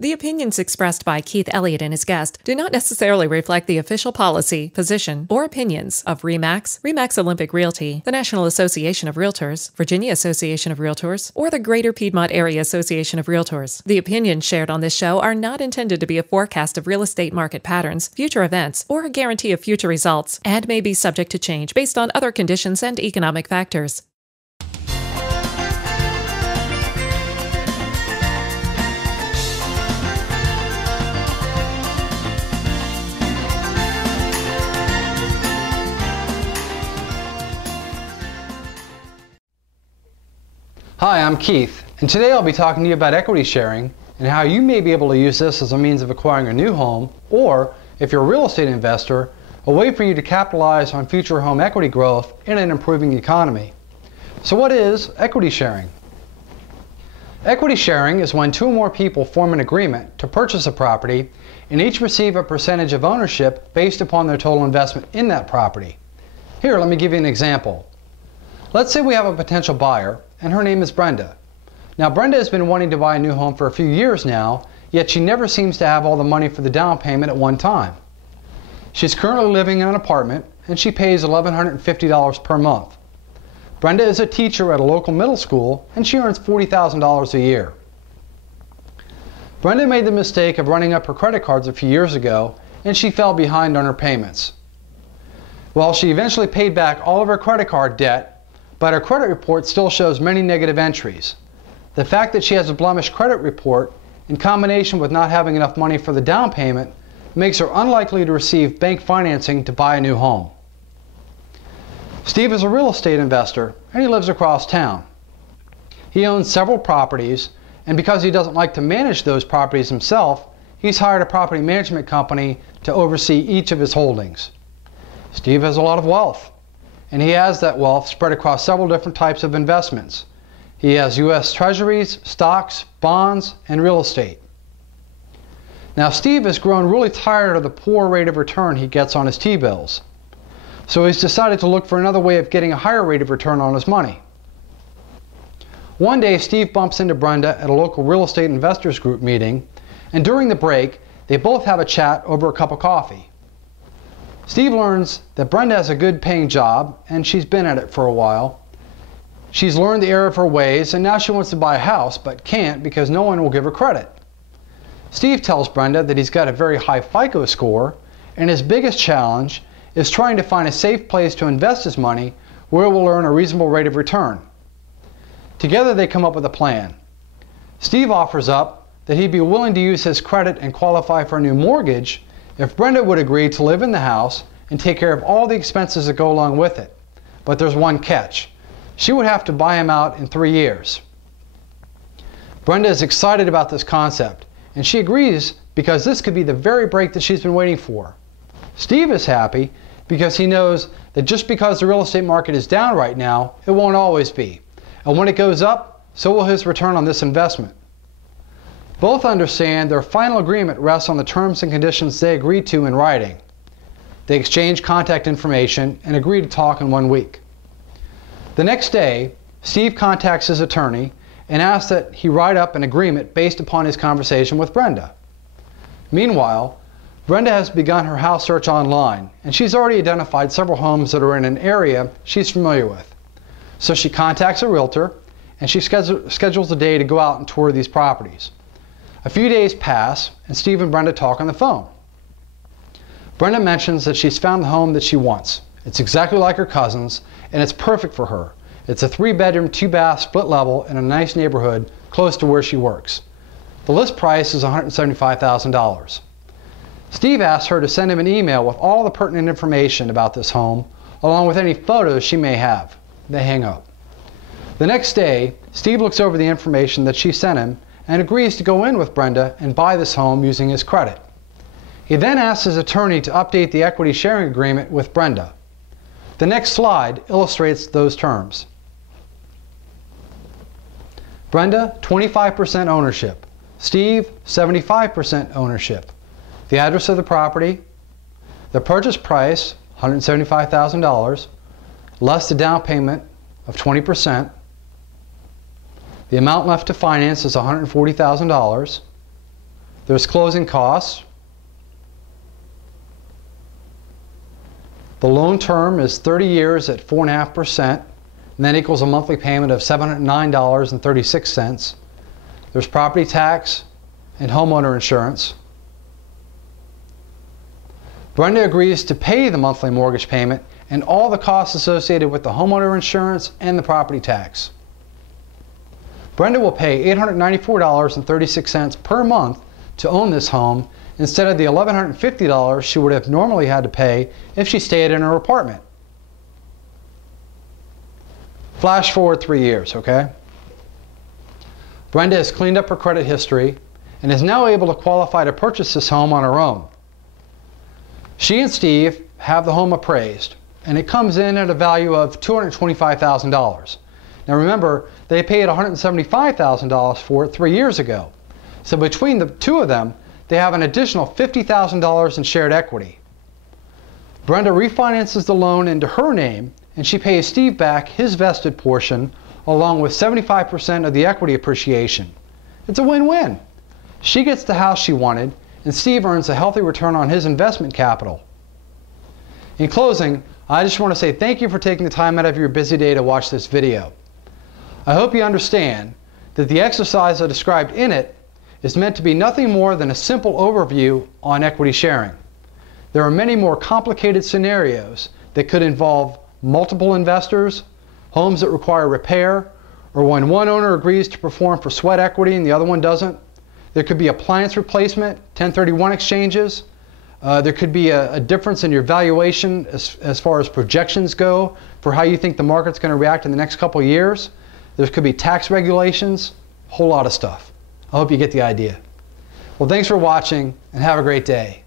The opinions expressed by Keith Elliott and his guest do not necessarily reflect the official policy, position, or opinions of RE/MAX, RE/MAX Olympic Realty, the National Association of Realtors, Virginia Association of Realtors, or the Greater Piedmont Area Association of Realtors. The opinions shared on this show are not intended to be a forecast of real estate market patterns, future events, or a guarantee of future results, and may be subject to change based on other conditions and economic factors. Hi, I'm Keith, and today I'll be talking to you about equity sharing and how you may be able to use this as a means of acquiring a new home, or, if you're a real estate investor, a way for you to capitalize on future home equity growth in an improving economy. So what is equity sharing? Equity sharing is when two or more people form an agreement to purchase a property and each receive a percentage of ownership based upon their total investment in that property. Here, let me give you an example. Let's say we have a potential buyer, and her name is Brenda. Now, Brenda has been wanting to buy a new home for a few years now, yet she never seems to have all the money for the down payment at one time. She's currently living in an apartment, and she pays $1,150 per month. Brenda is a teacher at a local middle school, and she earns $40,000 a year. Brenda made the mistake of running up her credit cards a few years ago, and she fell behind on her payments. Well, she eventually paid back all of her credit card debt, but her credit report still shows many negative entries. The fact that she has a blemished credit report, in combination with not having enough money for the down payment, makes her unlikely to receive bank financing to buy a new home. Steve is a real estate investor, and he lives across town. He owns several properties, and because he doesn't like to manage those properties himself, he's hired a property management company to oversee each of his holdings. Steve has a lot of wealth, and he has that wealth spread across several different types of investments. He has U.S. Treasuries, stocks, bonds, and real estate. Now, Steve has grown really tired of the poor rate of return he gets on his T-bills, so he's decided to look for another way of getting a higher rate of return on his money. One day, Steve bumps into Brenda at a local real estate investors group meeting, and during the break, they both have a chat over a cup of coffee. Steve learns that Brenda has a good paying job, and she's been at it for a while. She's learned the error of her ways, and now she wants to buy a house, but can't because no one will give her credit. Steve tells Brenda that he's got a very high FICO score, and his biggest challenge is trying to find a safe place to invest his money where it will earn a reasonable rate of return. Together they come up with a plan. Steve offers up that he'd be willing to use his credit and qualify for a new mortgage if Brenda would agree to live in the house and take care of all the expenses that go along with it. But there's one catch. She would have to buy him out in 3 years. Brenda is excited about this concept, and she agrees because this could be the very break that she's been waiting for. Steve is happy because he knows that just because the real estate market is down right now, it won't always be. And when it goes up, so will his return on this investment. Both understand their final agreement rests on the terms and conditions they agreed to in writing. They exchange contact information and agree to talk in 1 week. The next day, Steve contacts his attorney and asks that he write up an agreement based upon his conversation with Brenda. Meanwhile, Brenda has begun her house search online, and she's already identified several homes that are in an area she's familiar with. So she contacts a realtor, and she schedules a day to go out and tour these properties. A few days pass, and Steve and Brenda talk on the phone. Brenda mentions that she's found the home that she wants. It's exactly like her cousin's, and it's perfect for her. It's a 3-bedroom, 2-bath, split level in a nice neighborhood close to where she works. The list price is $175,000. Steve asks her to send him an email with all the pertinent information about this home, along with any photos she may have. They hang up. The next day, Steve looks over the information that she sent him and agrees to go in with Brenda and buy this home using his credit. He then asks his attorney to update the equity sharing agreement with Brenda. The next slide illustrates those terms. Brenda, 25% ownership. Steve, 75% ownership. The address of the property, the purchase price, $175,000, less the down payment of 20%. The amount left to finance is $140,000. There's closing costs. The loan term is 30 years at 4.5%, and that equals a monthly payment of $709.36. There's property tax and homeowner insurance. Brenda agrees to pay the monthly mortgage payment and all the costs associated with the homeowner insurance and the property tax. Brenda will pay $894.36 per month to own this home instead of the $1,150 she would have normally had to pay if she stayed in her apartment. Flash forward 3 years, okay? Brenda has cleaned up her credit history and is now able to qualify to purchase this home on her own. She and Steve have the home appraised, and it comes in at a value of $225,000. Now remember, they paid $175,000 for it 3 years ago. So between the two of them, they have an additional $50,000 in shared equity. Brenda refinances the loan into her name, and she pays Steve back his vested portion along with 75% of the equity appreciation. It's a win-win. She gets the house she wanted, and Steve earns a healthy return on his investment capital. In closing, I just want to say thank you for taking the time out of your busy day to watch this video. I hope you understand that the exercise I described in it is meant to be nothing more than a simple overview on equity sharing. There are many more complicated scenarios that could involve multiple investors, homes that require repair, or when one owner agrees to perform for sweat equity and the other one doesn't. There could be appliance replacement, 1031 exchanges. There could be a difference in your valuation as far as projections go for how you think the market's going to react in the next couple of years. There could be tax regulations, a whole lot of stuff. I hope you get the idea. Well, thanks for watching and have a great day.